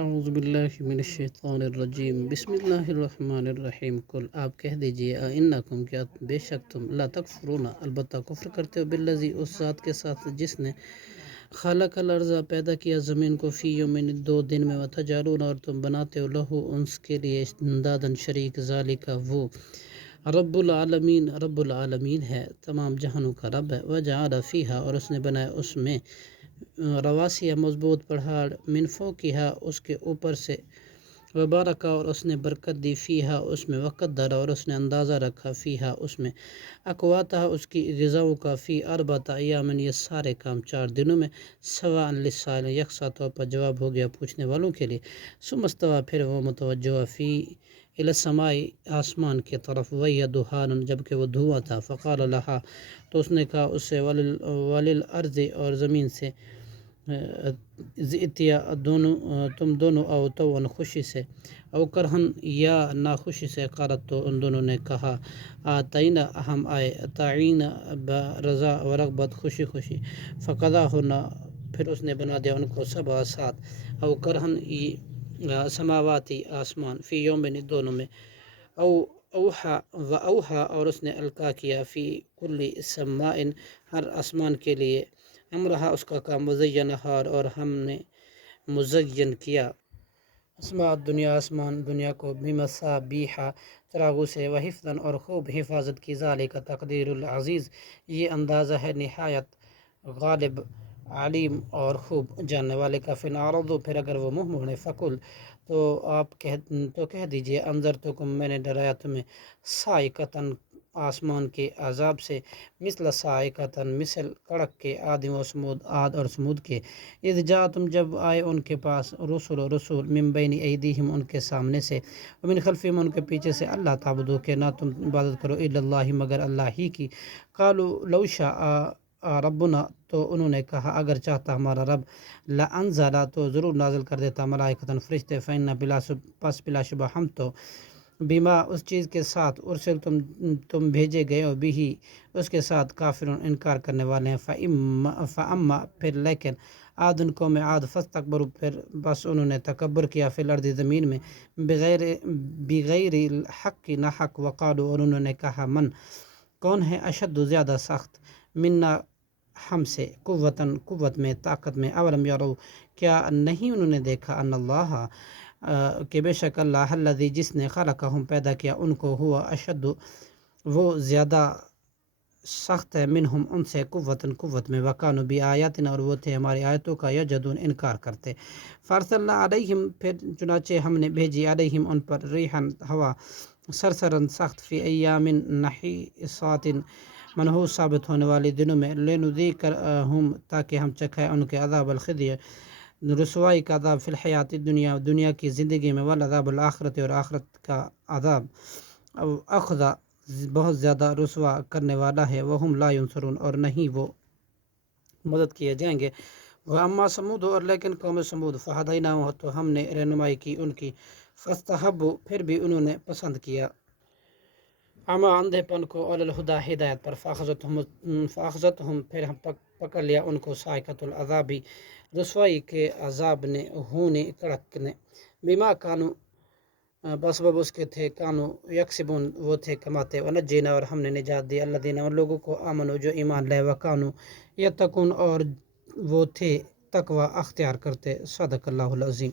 اعوذ باللہ من الشیطان الرجیم بسم اللہ الرحمن الرحیم کل آپ کہہ دیجئے انکم کیا بے شک تم لا تکفرون البتہ کفر کرتے ہو بالذی اس ذات کے ساتھ جس نے خلق الارض پیدا کیا زمین کو فی یومین 2 دن میں وتجعلون اور تم بناتے ہو لہو اس کے لیے اندادن شریک ذالک وہ رب العالمین ہے تمام جہانوں کا رب ہے وجعل فیہا اور اس نے بنایا اس میں رواسی مضبوط پہاڑ من فوقہا اس کے اوپر سے وبارکا اور اس نے برکت دی فیہا اس میں وقت درا اور اس نے اندازہ رکھا فیہا اس میں اقواتہ اس کی غذاؤں کا فی اربعۃ ایام یہ سارے کام 4 دنوں میں سواء للسائل یکساں طور پر جواب ہو گیا پوچھنے والوں کے لیے ثم استوی پھر وہ متوجہ فی الی السماء آسمان کی طرف وہی دخان جبکہ وہ دھواں تھا فقال لہا تو اس نے کہا اس سے وللارض اور زمین سے ائتیا تم دونوں او توأن خوشی سے او کرہن یا ناخوشی سے قالت تو ان دونوں نے کہا آتینا ہم آئے تعین برضا و رغبت خوشی فقضاہن پھر اس نے بنا دیا ان کو 7 سات او کرہن سماواتی آسمان فی یومین دونوں میں اوحا اور اس نے القا کیا فی کل سماء ہر آسمان کے لیے امرہا اس کا کام مزینہا اور ہم نے مزین کیا اسماء دنیا آسمان دنیا کو بمصابیح چراغوں سے وحفظاً اور خوب حفاظت کی ذالک تقدیر العزیز یہ اندازہ ہے نہایت غالب علیم اور خوب جاننے والے کا فن عرض پھر اگر وہ منہ موڑے فقل تو آپ کہہ دیجئے انذرتکم میں نے ڈرایا تمہیں صاعقۃ آسمان کے عذاب سے مثل صاعقۃ مثل کڑک کے عاد اور سمود کے اذ جاءتم جب آئے ان کے پاس رسول من بین ایدیہم ان کے سامنے سے ومن خلفہم ان کے پیچھے سے اللہ تعبدوا کہ نہ تم عبادت کرو الا اللہ مگر اللہ ہی کی قالوا لو شاء ربنا تو انہوں نے کہا اگر چاہتا ہمارا رب لانزل تو ضرور نازل کر دیتا ملائکۃ فرشتے فإن بلا شبہ ہم تو بیما اس چیز کے ساتھ ارسل تم بھیجے گئے ہو بھی اس کے ساتھ کافرون انکار کرنے والے ہیں فاما پھر لیکن عاد قوم عاد فاستکبروا پھر بس انہوں نے تکبر کیا فی الارض زمین میں بغیر الحق نہ حق وقالوا اور انہوں نے کہا من کون ہے اشد زیادہ سخت منا ہم سے قوت میں طاقت میں اولم یرو کیا نہیں انہوں نے دیکھا ان اللہ کہ بے شک اللہ الذی جس نے خلقہم پیدا کیا ان کو ہوا اشد وہ زیادہ سخت ہے منہم ان سے قوت میں وکانوا بآیاتنا اور وہ تھے ہماری آیتوں کا یجحدون انکار کرتے فارسلنا علیہم پھر چنانچہ ہم نے بھیجی علیہم ان پر ریحاً ہوا سرسرن سخت فی ایام نحیسات منحوس ثابت ہونے والی دنوں میں لنذیقہم تاکہ ہم چکھائیں ان کے عذاب الخزی رسوائی کا عذاب فی الحیات دنیا کی زندگی میں والعذاب الآخرت اور آخرت کا عذاب اخذا بہت زیادہ رسوا کرنے والا ہے وہم لا ینصرون اور نہیں وہ مدد کیے جائیں گے واما سمود اور لیکن قوم سمود فہدیناہم تو ہم نے رہنمائی کی ان کی فاستحبوا پھر بھی انہوں نے پسند کیا اما اندھے پن کو علی الہدی ہدایت پر فاخذتہم پھر ہم پکڑ لیا ان کو صاعقۃ العذابی رسوائی کے عذاب نے ہونے کڑک نے بما کانوا بسبب اس کے تھے کانو یکسبون وہ تھے کماتے ونجینا اور ہم نے نجات دی الذین ان لوگوں کو آمنوا جو ایمان لائے وکانو یتقون اور وہ تھے تقوی اختیار کرتے صدق اللہ العظیم.